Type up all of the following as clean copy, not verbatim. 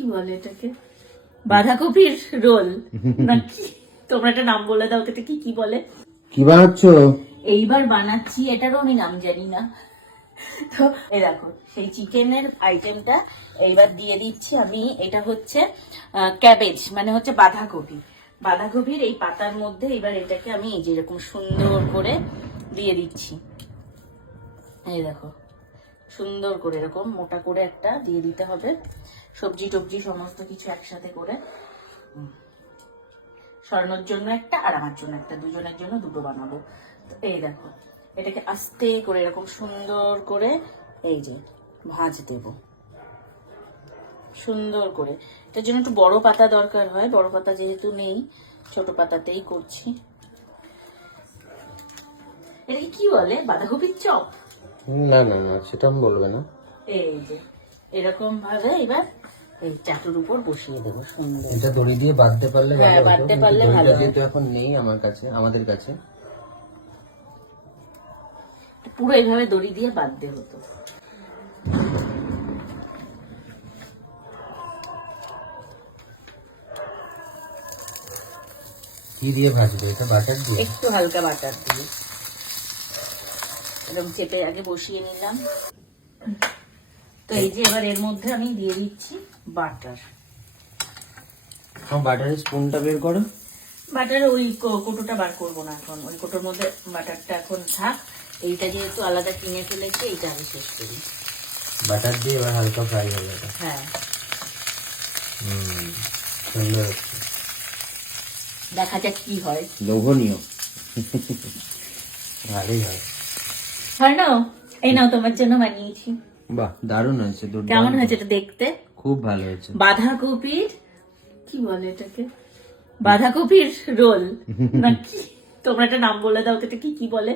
কি বলে এটাকে, বাঁধাকপির রোল নাকি? তোমরা একটা নাম বলে দাও, ওকে কি কি বলে? কি বানাচ্ছ? এইবার বানাচ্ছি, এটারও আমি নাম জানি না। তো এই দেখো সেই চিকেনের আইটেমটা এইবার দিয়ে দিচ্ছি আমি। এটা হচ্ছে ক্যাবেজ, মানে হচ্ছে বাঁধাকপি। বাঁধাকপির এই পাতার মধ্যে এবার এটাকে আমি এই যে এরকম সুন্দর করে দিয়ে দিচ্ছি। এই দেখো সুন্দর করে এরকম মোটা করে একটা দিয়ে দিতে হবে। সবজি টবজি সমস্ত কিছু একসাথে করে, স্বর্ণর জন্য একটা আর আমার জন্য একটা, দুজনের জন্য দুটো বানাবো। তো এই দেখো এটাকে আস্তে করে এরকম সুন্দর করে এই যে ভাঁজ দেব সুন্দর করে। এটার জন্য একটু বড় পাতা দরকার হয়, বড় পাতা যেহেতু নেই ছোট পাতাতেই করছি। এটাকে কি বলে, বাঁধাকপির চপ? না না না, সেটা আমি বলবে না। এই যে এরকম ভাবে এবার এই চাটুর উপর বসিয়ে দেবো সুন্দর। এটা দড়ি দিয়ে বাঁধতে পারলে হ্যাঁ, ভালো হতো, বাঁধতে কিন্তু পারলে দড়িটা ভালো। যেহেতু এখন নেই আমার কাছে, আমাদের কাছে। পুরো এইভাবে দড়ি দিয়ে বাঁধতে হতো। কি দিয়ে ভাজবে এটা? বাটার দিয়ে? একটু হালকা বাটার দিয়ে এরকম চেপে আগে বসিয়ে নিলাম। তো এই যে এবার এর মধ্যে আমি দিয়ে দিচ্ছি বাটার। বাটারের স্পুনটা বের করো। বাটার ওই কোটোটা বার করবো না এখন, ওই কোটোর মধ্যে বাটারটা এখন থাক। এইটা যেহেতু আলাদা কিনে ফেলেছি, এইটা আমি শেষ করি। বাটার দিয়ে এবার হালকা ফ্রাই হবে এটা। হ্যাঁ, সুন্দর হচ্ছে, দেখা যাক কি হয়। লোভনীয়। ভালোই হয়। হয় না? এই নাও তোমার জন্য বানিয়েছি। বাহ, দারুণ হয়েছে, দুর্দান্ত। কেমন হয়েছে এটা দেখতে? খুব ভালো হয়েছে। বাঁধাকপির কি বলে এটাকে, বাঁধাকপির রোল নাকি? তোমরা একটা নাম বলে দাও, ওকে কি কি বলে?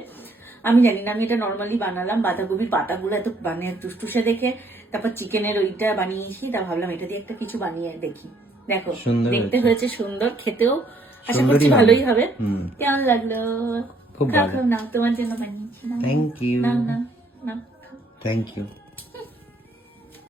আমি জানি না, আমি এটা নর্মালি বানালাম। বাঁধাকপির পাতাগুলো এত মানে টুসটুসে দেখে তারপর চিকেনের ওইটা বানিয়েছি, তা ভাবলাম এটা দিয়ে একটা কিছু বানিয়ে দেখি। দেখো সুন্দর দেখতে হয়েছে। হয়েছে সুন্দর, খেতেও আশা সুন্দরই করছি হবে। ভালোই হবে। হুম। কেমন লাগলো? খুব খাও ভালো। খাও, নাও তোমার জন্য বানিয়েছি। নাও, থ্যাংক ইউ। নাও নাও নাও। Thank you.